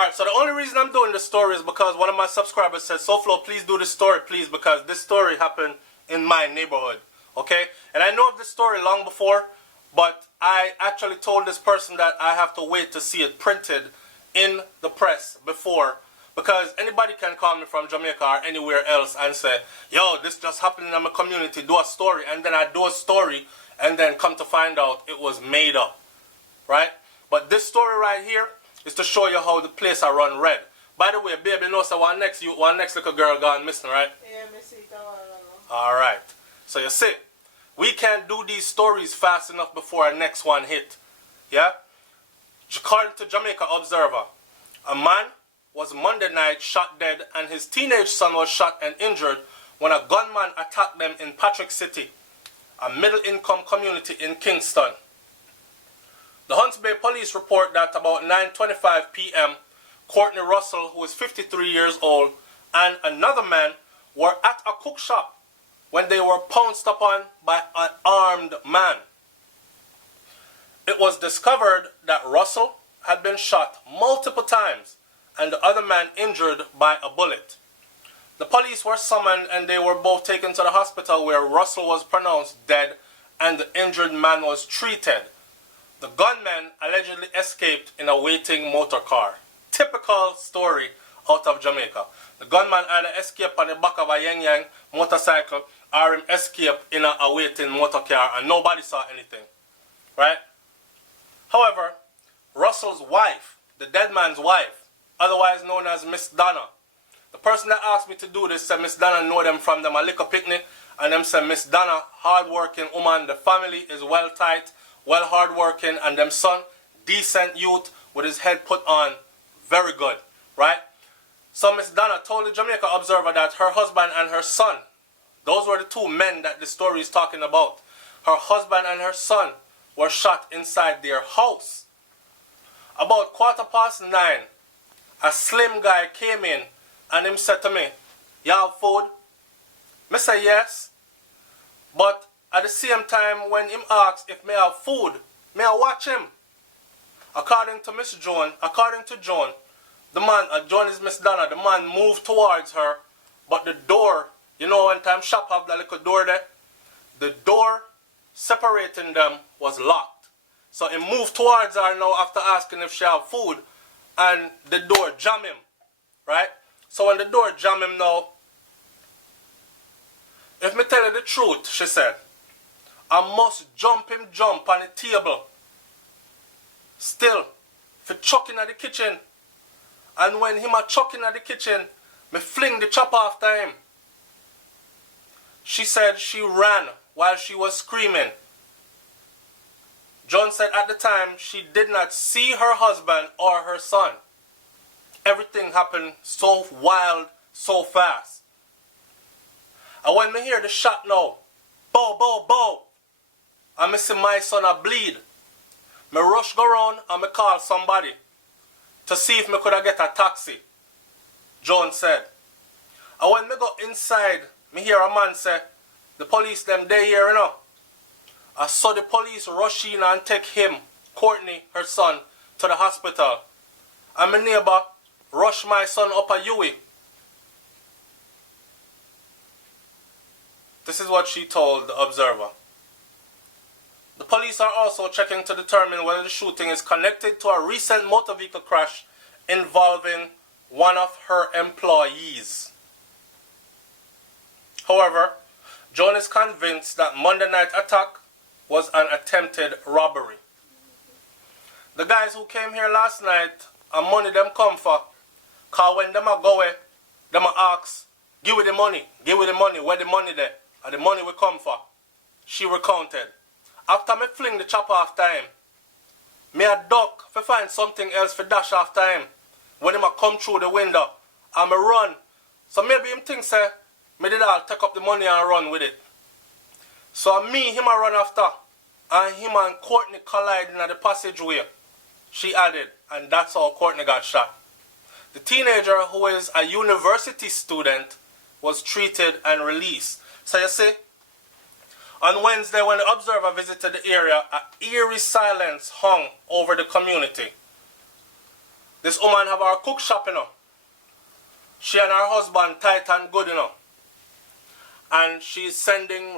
Alright, so the only reason I'm doing this story is because one of my subscribers said, SoFlo, please do this story, please, because this story happened in my neighborhood. Okay? And I know of this story long before, but I actually told this person that I have to wait to see it printed in the press before, because anybody can call me from Jamaica or anywhere else and say, yo, this just happened in my community, do a story, and then I do a story and then come to find out it was made up, right? But this story right here is to show you how the place I run red. By the way, baby, knows that one next little girl gone missing, right? Yeah, I see it. Alright, so you see, we can't do these stories fast enough before our next one hit, yeah? According to Jamaica Observer, a man was Monday night shot dead and his teenage son was shot and injured when a gunman attacked them in Patrick City, a middle-income community in Kingston. The Hunts Bay police report that about 9:25 p.m., Courtney Russell, who is 53 years old, and another man were at a cook shop when they were pounced upon by an armed man. It was discovered that Russell had been shot multiple times and the other man injured by a bullet. The police were summoned and they were both taken to the hospital where Russell was pronounced dead and the injured man was treated. The gunman allegedly escaped in a waiting motor car. Typical story out of Jamaica. The gunman either escaped on the back of a yang motorcycle or him escape in a waiting motor car and nobody saw anything. Right? However, Russell's wife, the dead man's wife, otherwise known as Miss Donna, the person that asked me to do this said Miss Donna know them from them a liquor picnic, and them said Miss Donna, hard-working woman, the family is well tight, well hard-working, and them son, decent youth with his head put on, very good, right? So Miss Donna told the Jamaica Observer that her husband and her son, those were the two men that the story is talking about. Her husband and her son were shot inside their house. About 9:15, a slim guy came in and him said to me, you have food? I said yes. But at the same time when him asked if me have food, me I watch him. According to Joan, the man, Joan is Miss Donna, the man moved towards her, but the door, you know when time shop have that little door there, the door separating them was locked. So he moved towards her now after asking if she have food, and the door jammed him, right? So when the door jammed him now, if me tell you the truth, she said, I must jump on the table. Still, for chucking at the kitchen. And when him a chucking at the kitchen, me fling the chop after him. She said she ran while she was screaming. John said at the time she did not see her husband or her son. Everything happened so wild, so fast. And when me hear the shot now, bow, bow, bow, and me see my son a bleed, me rush go round and me call somebody to see if me could get a taxi, John said. And when me go inside, me hear a man say, the police them they here, you know. I saw the police rush in and take him, Courtney, her son, to the hospital. And my neighbor rushed my son up a Huey. This is what she told the Observer. The police are also checking to determine whether the shooting is connected to a recent motor vehicle crash involving one of her employees. However, Joan is convinced that Monday night attack was an attempted robbery. The guys who came here last night and money them come for, cause when them a go away, them a ask, give me the money, where the money there, and the money will come for. She recounted. After me fling the chopper after him, me a duck for find something else for dash after him. When him a come through the window, and me run. So maybe him think say, me did all take up the money and run with it. So me, him a run after, and him and Courtney colliding at the passageway, she added, and that's how Courtney got shot. The teenager, who is a university student, was treated and released. So you see, on Wednesday when the Observer visited the area, an eerie silence hung over the community. This woman have her cook shop, you know. She and her husband tight and good, you know. And she's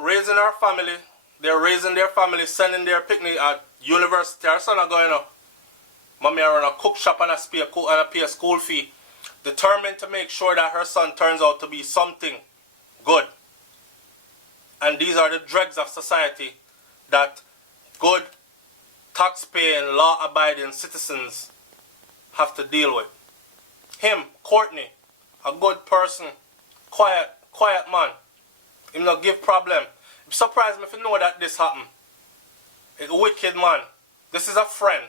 raising her family. They're raising their family, sending their picnic at university. Her son are going, you know. Mommy run a cook shop and pay a school fee. Determined to make sure that her son turns out to be something good. And these are the dregs of society that good, tax-paying, law-abiding citizens have to deal with. Him, Courtney, a good person, quiet man. Him not give problem. It surprised me if you know that this happened. It's a wicked man. This is a friend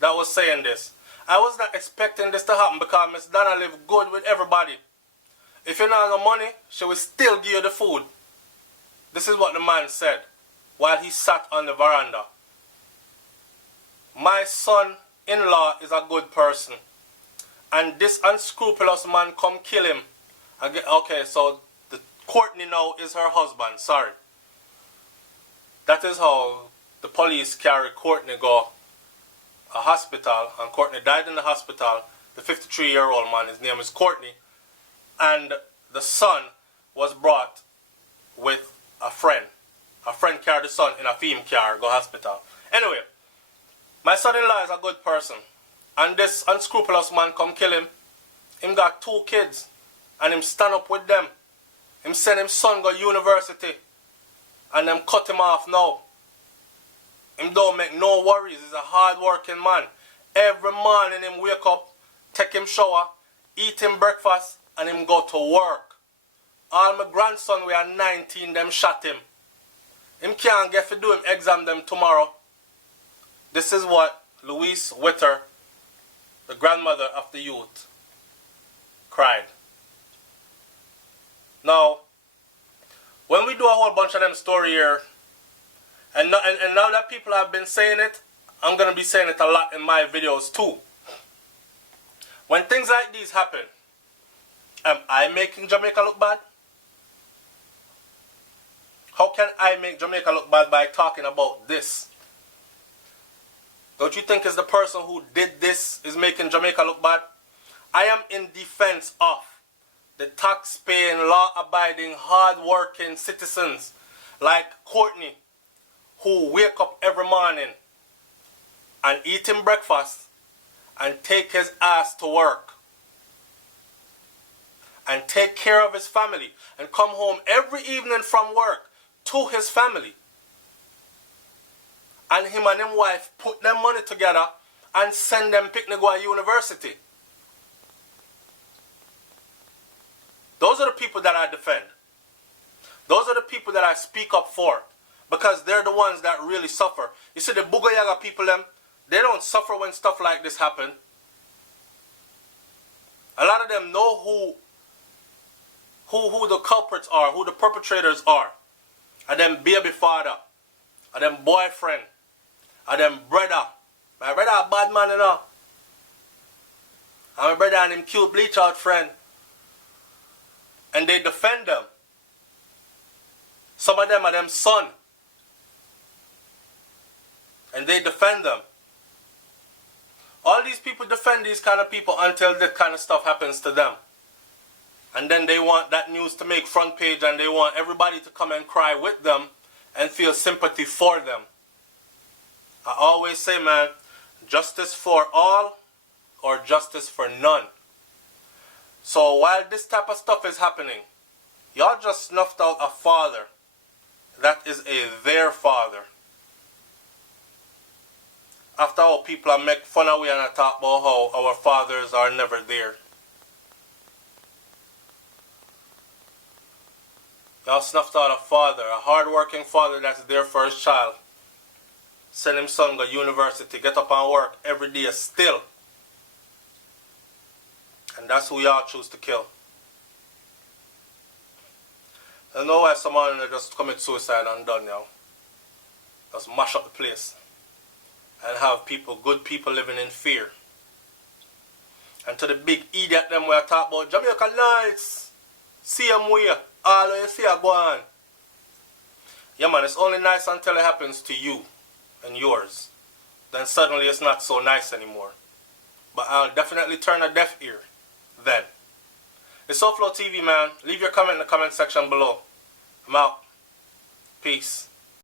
that was saying this. I was not expecting this to happen because Miss Donna live good with everybody. If you don't have the money, she will still give you the food. This is what the man said while he sat on the veranda. My son-in-law is a good person. And this unscrupulous man come kill him. Okay, so the Courtney now is her husband. Sorry. That is how the police carry Courtney go a hospital. And Courtney died in the hospital. The 53-year-old man, his name is Courtney. And the son was brought with a friend. A friend carried the son in a theme car, go hospital. Anyway, my son-in-law is a good person. And this unscrupulous man come kill him. Him got 2 kids. And him stand up with them. Him send him son go university. And them cut him off now. Him don't make no worries. He's a hard-working man. Every morning him wake up, take him shower, eat him breakfast, and him go to work. All my grandson, we are 19, them shot him. Him can't get to do him exam them tomorrow. This is what Louise Witter, the grandmother of the youth, cried. Now, when we do a whole bunch of them story here, and now that people have been saying it, I'm going to be saying it a lot in my videos too. When things like these happen, am I making Jamaica look bad? How can I make Jamaica look bad by talking about this? Don't you think it's the person who did this is making Jamaica look bad? I am in defense of the tax-paying, law-abiding, hard-working citizens like Courtney, who wake up every morning and eat him breakfast and take his ass to work and take care of his family and come home every evening from work to his family. And him and his wife put them money together and send them picnic to university. Those are the people that I defend. Those are the people that I speak up for. Because they're the ones that really suffer. You see, the Bugayaga people, they don't suffer when stuff like this happen. A lot of them know who the culprits are, who the perpetrators are. And them baby father, and them boyfriend, and them brother. My brother a bad man, you know. And my brother and him cute bleach out friend. And they defend them. Some of them are them son. And they defend them. All these people defend these kind of people until that kind of stuff happens to them. And then they want that news to make front page and they want everybody to come and cry with them and feel sympathy for them. I always say, man, justice for all or justice for none. So while this type of stuff is happening, y'all just snuffed out a father that is their father. After all, people are make fun of we and talk about how our fathers are never there. Y'all snuffed out a father, a hard-working father that's there for his child. Send him son to university, get up and work every day still. And that's who y'all choose to kill. I know why someone just commit suicide and done now. Just mash up the place. And have people, good people living in fear. And to the big idiot them where I talk about Jamaica nice. See them way. All you see are go on. Yeah man, it's only nice until it happens to you and yours. Then suddenly it's not so nice anymore. but I'll definitely turn a deaf ear then. It's SoFlo TV, man. Leave your comment in the comment section below. I'm out. Peace.